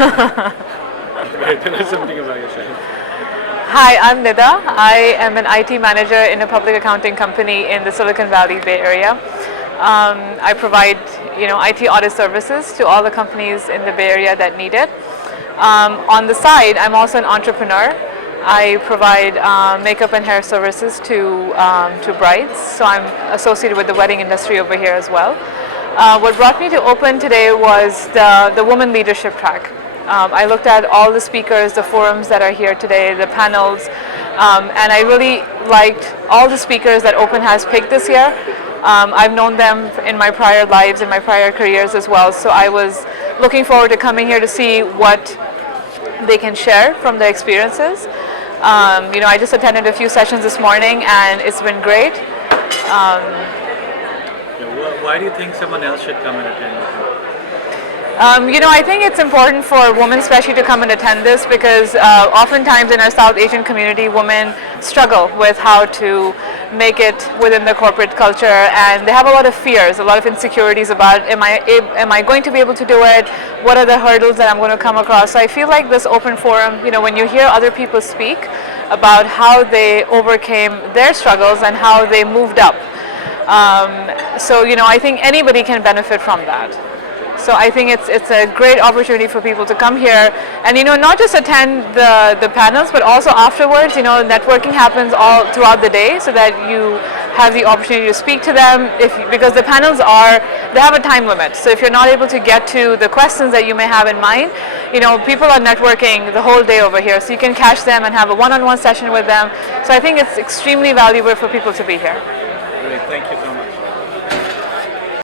Okay, tell us something about yourself. Hi, I'm Nida. I am an IT manager in a public accounting company in the Silicon Valley Bay Area. I provide, IT audit services to all the companies in the Bay Area that need it. On the side, I'm also an entrepreneur. I provide makeup and hair services to brides, so I'm associated with the wedding industry over here as well. What brought me to Open today was the woman leadership track. I looked at all the speakers, the forums that are here today, the panels, and I really liked all the speakers that Open has picked this year. I've known them in my prior lives, in my prior careers as well, so I was looking forward to coming here to see what they can share from their experiences. I just attended a few sessions this morning and it's been great. Why do you think someone else should come and attend? I think it's important for women especially to come and attend this because oftentimes in our South Asian community, women struggle with how to make it within the corporate culture, and they have a lot of fears, a lot of insecurities about am I going to be able to do it? What are the hurdles that I'm going to come across? So I feel like this open forum, when you hear other people speak about how they overcame their struggles and how they moved up. I think anybody can benefit from that. So I think it's a great opportunity for people to come here and not just attend the panels, but also afterwards. Networking happens all throughout the day, so that you have the opportunity to speak to them. Because the panels they have a time limit. So if you're not able to get to the questions that you may have in mind, people are networking the whole day over here, so you can catch them and have a one-on-one session with them. So I think it's extremely valuable for people to be here. Great, thank you so much.